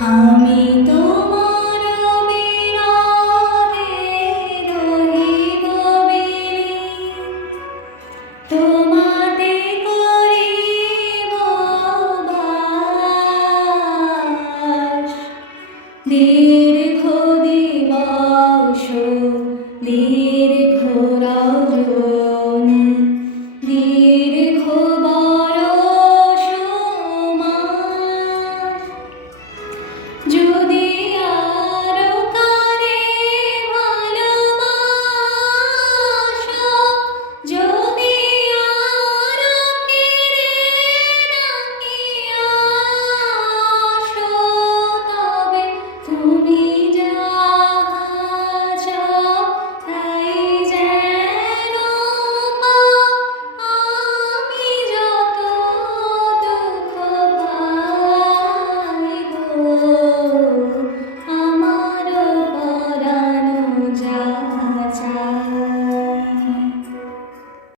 আমি তোমার বিরহে রহিব বিলীন, তোমাতে করিব বাস। দীর্ঘ দিবস দীর্ঘ রজনী, দীর্ঘ বরষ মাস। যদি আরো কারে ভালোবাসো, যদি আরো ফিরে নাকি আসো, তবে তুমি যাহা চাও তাই যেন পাও। আমি যত দুঃখ পাই গো, আমার পরানো যায়।